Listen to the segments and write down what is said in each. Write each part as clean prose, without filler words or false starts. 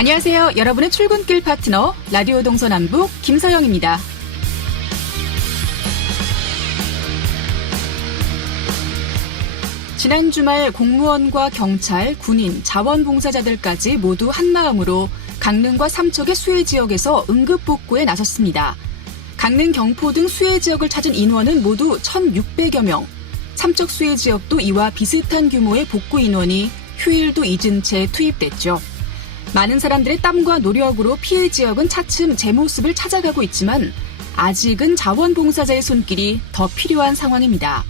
안녕하세요. 여러분의 출근길 파트너 라디오 동서남북 김서영입니다. 지난 주말 공무원과 경찰, 군인, 자원봉사자들까지 모두 한마음으로 강릉과 삼척의 수해 지역에서 응급복구에 나섰습니다. 강릉, 경포 등 수해 지역을 찾은 인원은 모두 1,600여 명. 삼척 수해 지역도 이와 비슷한 규모의 복구 인원이 휴일도 잊은 채 투입됐죠. 많은 사람들의 땀과 노력으로 피해 지역은 차츰 제 모습을 찾아가고 있지만 아직은 자원봉사자의 손길이 더 필요한 상황입니다.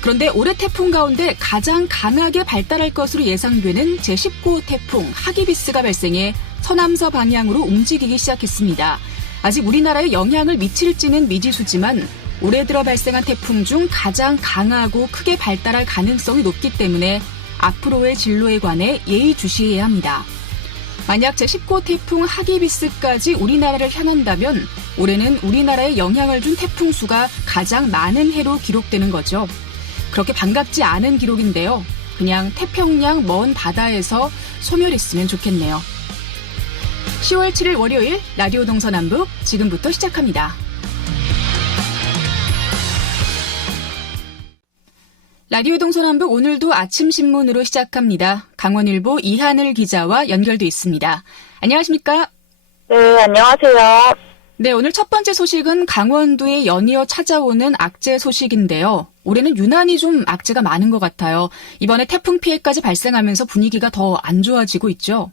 그런데 올해 태풍 가운데 가장 강하게 발달할 것으로 예상되는 제19호 태풍 하기비스가 발생해 서남서 방향으로 움직이기 시작했습니다. 아직 우리나라에 영향을 미칠지는 미지수지만 올해 들어 발생한 태풍 중 가장 강하고 크게 발달할 가능성이 높기 때문에 앞으로의 진로에 관해 예의주시해야 합니다. 만약 제19호 태풍 하기비스까지 우리나라를 향한다면 올해는 우리나라에 영향을 준 태풍 수가 가장 많은 해로 기록되는 거죠. 그렇게 반갑지 않은 기록인데요. 그냥 태평양 먼 바다에서 소멸했으면 좋겠네요. 10월 7일 월요일 라디오 동서남북 지금부터 시작합니다. 라디오 동서남북 오늘도 아침 신문으로 시작합니다. 강원일보 이하늘 기자와 연결돼 있습니다. 안녕하십니까? 네, 안녕하세요. 네, 오늘 첫 번째 소식은 강원도에 연이어 찾아오는 악재 소식인데요. 올해는 유난히 좀 악재가 많은 것 같아요. 이번에 태풍 피해까지 발생하면서 분위기가 더 안 좋아지고 있죠?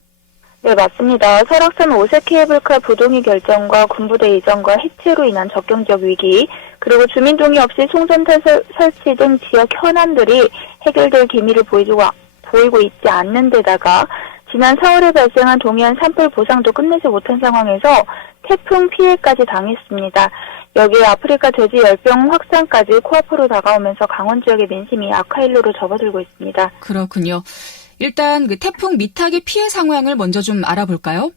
네, 맞습니다. 설악산 오색 케이블카 부동의 결정과 군부대 이전과 해체로 인한 접경지역 위기, 그리고 주민 동의 없이 송전탑 설치 등 지역 현안들이 해결될 기미를 보이고 있지 않는 데다가 지난 4월에 발생한 동해안 산불 보상도 끝내지 못한 상황에서 태풍 피해까지 당했습니다. 여기에 아프리카 돼지 열병 확산까지 코앞으로 다가오면서 강원 지역의 민심이 악화일로로 접어들고 있습니다. 그렇군요. 일단 그 태풍 미탁의 피해 상황을 먼저 좀 알아볼까요?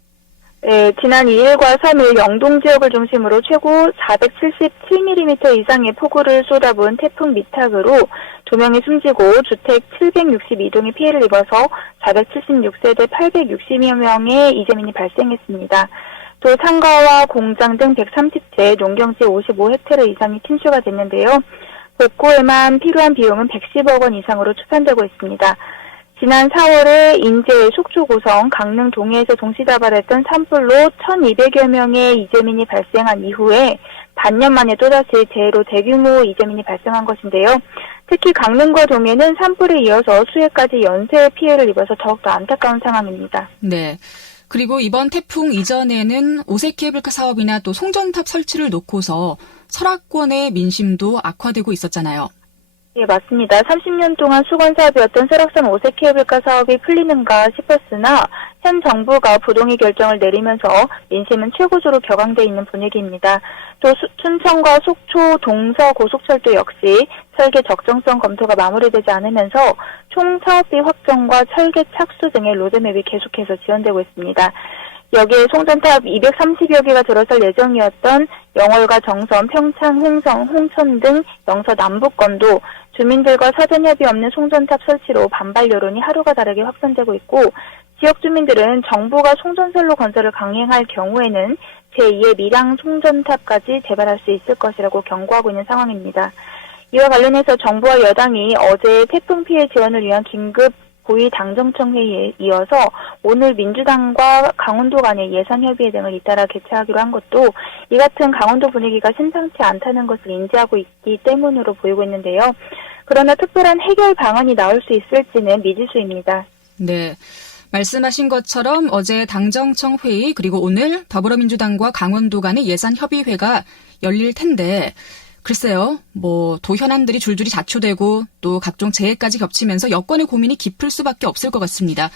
네, 지난 2일과 3일 영동 지역을 중심으로 최고 477mm 이상의 폭우를 쏟아부은 태풍 미탁으로 2명이 숨지고 주택 762동이 피해를 입어서 476세대 860여 명의 이재민이 발생했습니다. 또 상가와 공장 등 130채, 농경지 55헥타르 이상이 침수가 됐는데요. 복구에만 필요한 비용은 110억 원 이상으로 추산되고 있습니다. 지난 4월에 인제, 속초, 고성, 강릉, 동해에서 동시다발했던 산불로 1,200여 명의 이재민이 발생한 이후에 반년 만에 또다시 재해로 대규모 이재민이 발생한 것인데요. 특히 강릉과 동해는 산불에 이어서 수해까지 연쇄 피해를 입어서 더욱더 안타까운 상황입니다. 네. 그리고 이번 태풍 이전에는 오색 케이블카 사업이나 또 송전탑 설치를 놓고서 설악권의 민심도 악화되고 있었잖아요. 예, 맞습니다. 30년 동안 수건 사업이었던 설악산 오색 케이블카 사업이 풀리는가 싶었으나 현 정부가 부동의 결정을 내리면서 민심은 최고조로 격앙돼 있는 분위기입니다. 또 춘천과 속초, 동서 고속철도 역시 설계 적정성 검토가 마무리되지 않으면서 총 사업비 확정과 설계 착수 등의 로드맵이 계속해서 지연되고 있습니다. 여기에 송전탑 230여 개가 들어설 예정이었던 영월과 정선, 평창, 홍성, 홍천 등 영서 남부권도 주민들과 사전 협의 없는 송전탑 설치로 반발 여론이 하루가 다르게 확산되고 있고, 지역 주민들은 정부가 송전선로 건설을 강행할 경우에는 제2의 밀양 송전탑까지 재발할 수 있을 것이라고 경고하고 있는 상황입니다. 이와 관련해서 정부와 여당이 어제 태풍 피해 지원을 위한 긴급 고위 당정청 회의에 이어서 오늘 민주당과 강원도 간의 예산 협의회 등을 잇따라 개최하기로 한 것도 이 같은 강원도 분위기가 심상치 않다는 것을 인지하고 있기 때문으로 보이고 있는데요. 그러나 특별한 해결 방안이 나올 수 있을지는 미지수입니다. 네. 말씀하신 것처럼 어제 당정청 회의 그리고 오늘 더불어민주당과 강원도 간의 예산 협의회가 열릴 텐데 글쎄요, 도 현안들이 줄줄이 자초되고 또 각종 재해까지 겹치면서 여권의 고민이 깊을 수밖에 없을 것 같습니다.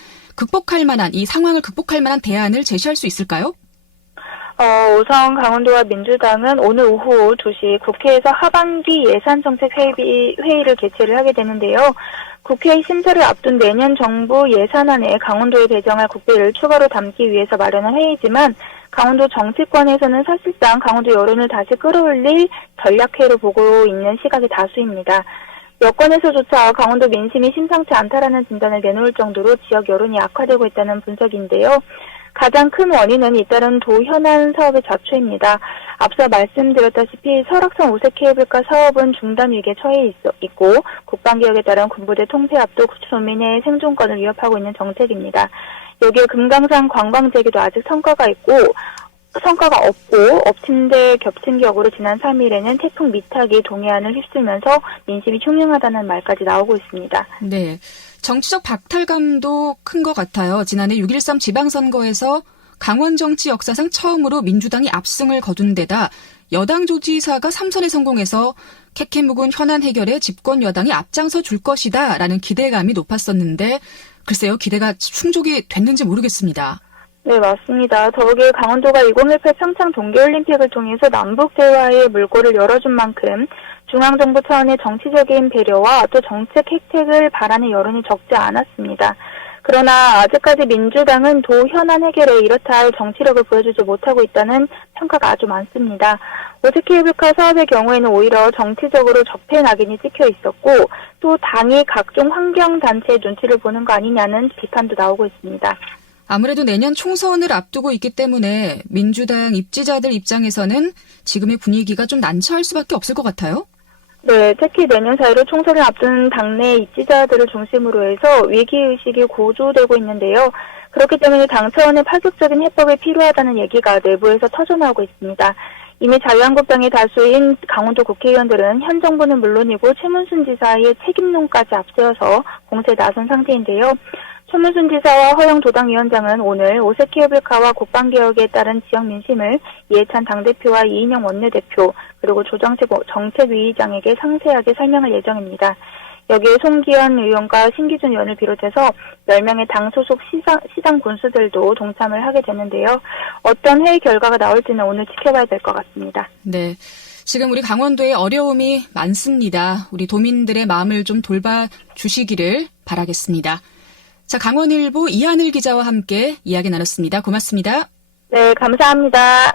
이 상황을 극복할 만한 대안을 제시할 수 있을까요? 우선 강원도와 민주당은 오늘 오후 2시 국회에서 하반기 예산정책회의를 개최를 하게 되는데요. 국회 심사를 앞둔 내년 정부 예산안에 강원도에 배정할 국비를 추가로 담기 위해서 마련한 회의지만 강원도 정치권에서는 사실상 강원도 여론을 다시 끌어올릴 전략회로 보고 있는 시각이 다수입니다. 여권에서조차 강원도 민심이 심상치 않다라는 진단을 내놓을 정도로 지역 여론이 악화되고 있다는 분석인데요. 가장 큰 원인은 잇따른 도현안 사업의 자초입니다. 앞서 말씀드렸다시피 설악산 5세 케이블카 사업은 중단 위기에 처해 있고 국방개혁에 따른 군부대 통폐합도 주민의 생존권을 위협하고 있는 정책입니다. 여기에 금강산 관광재개도 아직 성과가 없고 엎친 데 겹친 격으로 지난 3일에는 태풍 미탁이 동해안을 휩쓸면서 민심이 흉흉하다는 말까지 나오고 있습니다. 네, 정치적 박탈감도 큰 것 같아요. 지난해 6.13 지방선거에서 강원 정치 역사상 처음으로 민주당이 압승을 거둔 데다 여당 조지사가 3선에 성공해서 캐캐 묵은 현안 해결에 집권 여당이 앞장서 줄 것이다라는 기대감이 높았었는데 글쎄요, 기대가 충족이 됐는지 모르겠습니다. 네, 맞습니다. 더욱이 강원도가 2018 평창 동계올림픽을 통해서 남북 대화의 물꼬를 열어준 만큼 중앙정부 차원의 정치적인 배려와 또 정책 혜택을 바라는 여론이 적지 않았습니다. 그러나 아직까지 민주당은 도 현안 해결에 이렇다 할 정치력을 보여주지 못하고 있다는 평가가 아주 많습니다. 오세 케이블카 사업의 경우에는 오히려 정치적으로 적폐 낙인이 찍혀 있었고 또 당이 각종 환경단체의 눈치를 보는 거 아니냐는 비판도 나오고 있습니다. 아무래도 내년 총선을 앞두고 있기 때문에 민주당 입지자들 입장에서는 지금의 분위기가 좀 난처할 수밖에 없을 것 같아요. 네, 특히 내년 4.15 총선을 앞둔 당내 입지자들을 중심으로 해서 위기의식이 고조되고 있는데요. 그렇기 때문에 당 차원의 파격적인 해법이 필요하다는 얘기가 내부에서 터져나오고 있습니다. 이미 자유한국당의 다수인 강원도 국회의원들은 현 정부는 물론이고 최문순 지사의 책임론까지 앞세워서 공세에 나선 상태인데요. 최문순 지사와 허영 도당위원장은 오늘 오세 케이블카와 국방개혁에 따른 지역 민심을 이해찬 당대표와 이인영 원내대표 그리고 조정식 정책위의장에게 상세하게 설명할 예정입니다. 여기에 송기현 의원과 신기준 의원을 비롯해서 10명의 당 소속 시당 군수들도 동참을 하게 되는데요. 어떤 회의 결과가 나올지는 오늘 지켜봐야 될 것 같습니다. 네, 지금 우리 강원도에 어려움이 많습니다. 우리 도민들의 마음을 좀 돌봐주시기를 바라겠습니다. 자, 강원일보 이하늘 기자와 함께 이야기 나눴습니다. 고맙습니다. 네, 감사합니다.